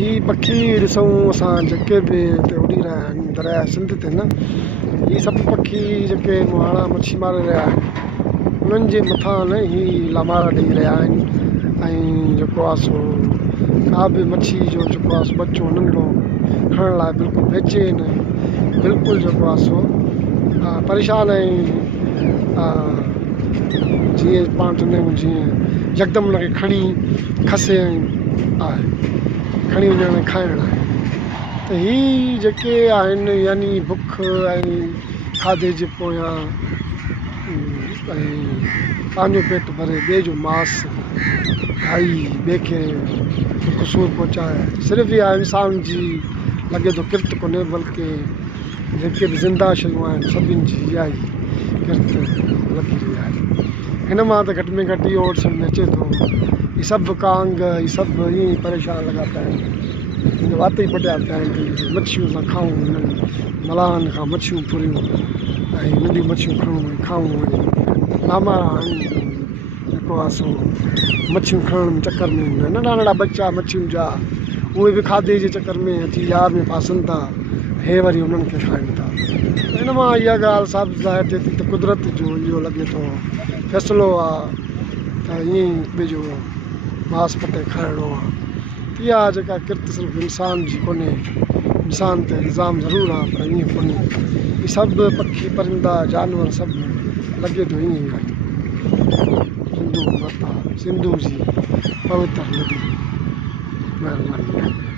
ही पखी ॾिसूं असां जेके बि हिते उड़ी रहिया आहिनि दरिया सिंध ते न, ही सभु पखी जेके मुहाणा मच्छी मारे रहिया आहिनि उन्हनि जे मथां न ही लामारा ॾेई रहिया आहिनि। ऐं जेको आहे सो का बि मच्छी जो जेको आहे सो बचो नंढो खणण लाइ बिल्कुलु बेचैन बिल्कुलु जेको आहे सो परेशान आहिनि। जीअं पाण चवंदा आहियूं जीअं यकदमि हुनखे खणी खसे आहे, खणी वञण खाइण आहे। त ही जेके आहिनि यानी बुख ऐं खाधे जे पोयां ऐं पंहिंजो पेट भरे ॿिए जो मांस खाई ॿिए खे क़सूर पहुचाए, सिर्फ़ु इहा इंसान जी लॻे थो किरत कोन्हे, बल्कि जेके बि ज़िंदा शयूं आहिनि सभिनि जी इहा ई किरत लॻी रही आहे। हिन मां त घटि में घटि इहो सम्झ में अचे थो ही सभु कांग ही सभु ईअं ई परेशान लॻा पिया आहिनि, वात ई पटिया पिया आहिनि कि मच्छियूं असां खाऊं, हिननि मलाहनि खां मच्छियूं फुरियूं ऐं नंढियूं मच्छियूं खणूं ऐं खाऊं। लामारा आहिनि जेको आहे सो मच्छियूं खणण चकर में नंढा नंढा बच्चा मच्छियुनि जा उहे बि खाधे जे चकर में अची यार में फासनि था, हे वरी उन्हनि खे खाइनि था। हिन मां इहा ॻाल्हि साबित ज़ाहिर थिए थी त कुदरत जो इहो लॻे थो फ़ैसिलो आहे त ईअं ई ॿिए जो मांस पटे खाइणो आहे। इहा जेका किरत सिर्फ़ु इंसान जी कोन्हे, इंसान ते इल्ज़ाम ज़रूरु आहे पर ईअं कोन्हे। ही सभु पखी परिंदा जानवर सभु लॻे थो ईअं ई आहे। सिंधू माता सिंधू जी पवित्र नदी, महिरबानी।